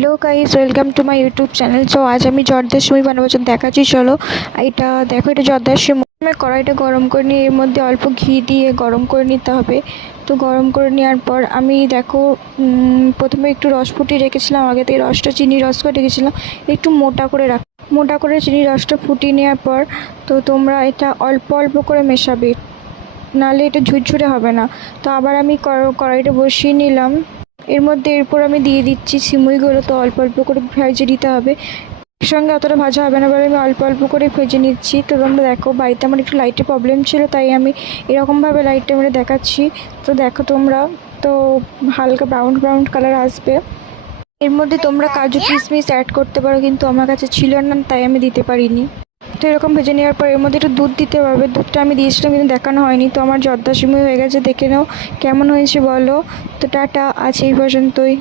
Hello guys, welcome to my YouTube channel. So आज আমি জর্দার সিমুই বানাবো, দেখাচ্ছি। চলো, এটা দেখো, এটা জর্দার সিমুই। আমি কড়াইটা গরম করে নিয়ে এর মধ্যে অল্প ঘি দিয়ে গরম করে নিতে হবে। তো গরম করে নেওয়ার পর আমি দেখো প্রথমে একটু রস ফুটিয়ে রেখেছিলাম, আগে থেকে রসটা চিনি রস করে রেখেছিলাম, একটু মোটা করে চিনি রসটা ফুটিয়ে নেওয়ার পর তো তোমরা এটা অল্প অল্প করে মেশাবে, নাহলে এটা ঝুরঝুরে হবে না। তো আবার আমি কড়াইটা বসিয়ে নিলাম। এর মধ্যে এরপর আমি দিয়ে দিচ্ছি সিমুইগুলো। তো অল্প অল্প করে ভেজে নিতে হবে, একসঙ্গে অতটা ভাজা হবে না বলে আমি অল্প অল্প করে ভেজে নিচ্ছি। তো তোমরা দেখো, বাড়িতে আমার একটু লাইটের প্রবলেম ছিল, তাই আমি এরকমভাবে লাইটটা মেরে দেখাচ্ছি। তো দেখো তোমরা, তো হালকা ব্রাউন ব্রাউন কালার আসবে। এর মধ্যে তোমরা কাজু কিশমিশ অ্যাড করতে পারো, কিন্তু আমার কাছে ছিল না, তাই আমি দিতে পারিনি। তো এরকম ভেজে নেওয়ার পর এর মধ্যে একটু দুধ দিতে পারবে, দুধটা আমি দিয়েছিলাম কিন্তু দেখানো হয়নি। তো আমার জর্দা সিমুই হয়ে গেছে, দেখে নাও কেমন হয়েছে বলো। তো টাটা, আজ এই পর্যন্তই।